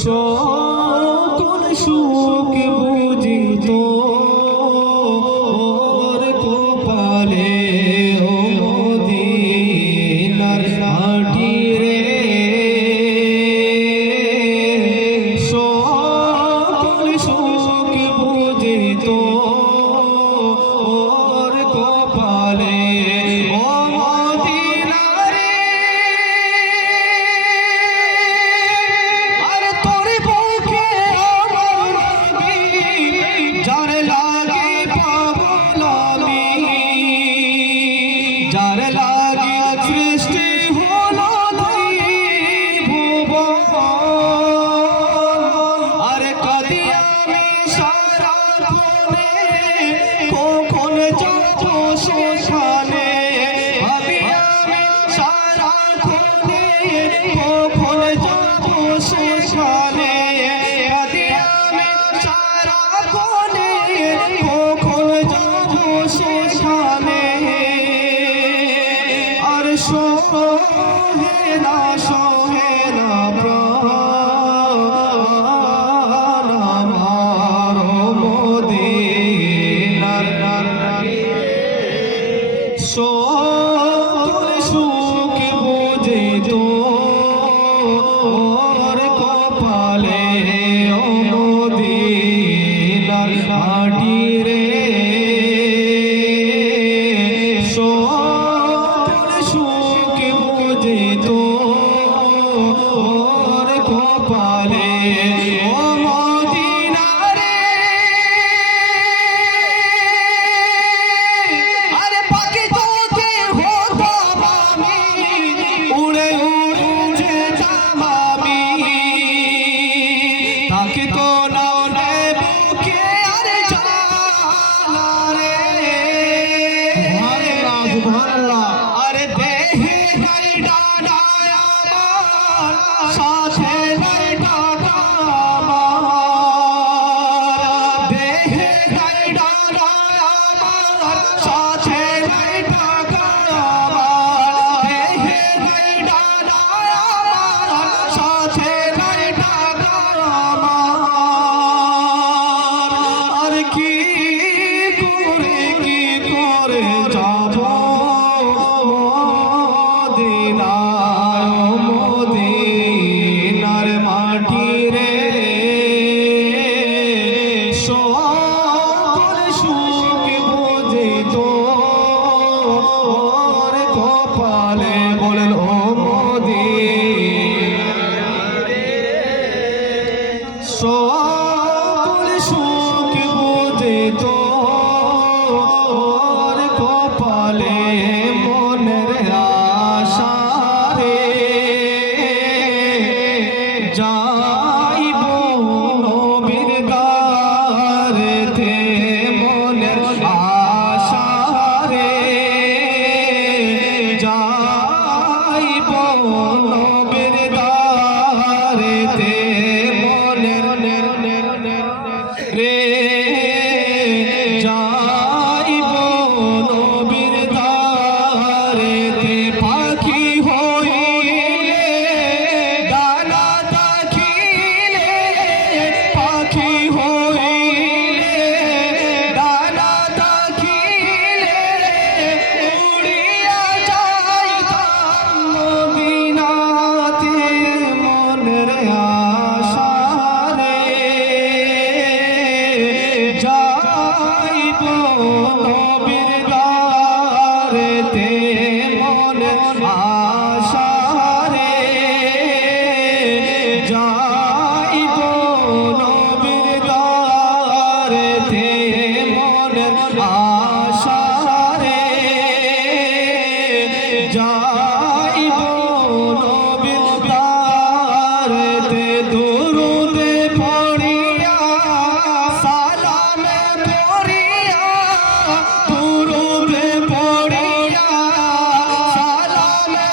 সকল সুখ বুঝিত ওর কপালে ও মদিনার মাটি রে। সকল সুখ বুঝিত ওর কপালে ও মদিনা রে। আর তোর বুকে আমার নবী যার লাগি পাগল আমি, যার লাগি সৃষ্টি হলো ভুবন। আর কাঁদি আমি সারাক্ষণে, কখন যাব সেখানে। ভাবি আমি সারাক্ষণে, কখন যাব সেখানে। কাঁদি আমি সারাক্ষণে, কখন যাব সেখানে। আর সহে না প্রাণ আমার মদিনার। সকল সুখ বুঝিত ওর কপালে ও মদিনার মাটি রে। সকল সুখ বুঝিত ওর কপালে ও মদিনা রে। আরে পাখি তোকে হতাম আমি, উড়ে উড়ে যেতাম আমি। তাকে তো নাও নে বুকে আর জানা রে। আরে দেহে নাই ডানা আমার, সাথে নাই ডানা আমার। দেহে নাই ডানা আমার, সাথে নাই ডানা আমার। দেহে নাই ডানা আমার, সাথে নাই ডানা আমার। আর কি করে যাব মদিনার মাটি রে। সকল সুখ বুঝিত ওর কপালে। বলেন ও মদিনার রে। সকল সুখ বুঝিত ওর কপালে। মনের আশা রে যাইব নবীর দ্বারেতে। মনের আশা রে যাইব নবীর দ্বারেতে। মনের রে যাইব নবীর দ্বারেতে। পাখি হইলে ডানা থাকিলে, পাখি হইলে ডানা থাকিলে, উড়িয়া যাইতাম মদিনাতে। মনের আশা রে যাইব নবীর দ্বারেতে। মনের আশা রে যাইব নবীর দ্বারেতে। মনের আশা রে যাইব নবীর দ্বারেতে। দুরুদে পড়িয়া সালামে পড়িয়া, দুরুদে পড়িয়া সালামে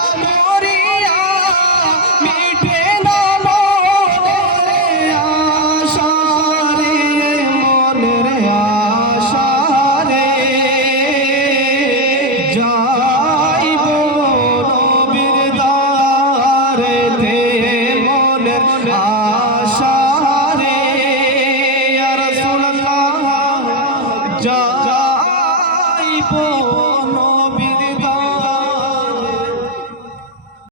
পাইব নবী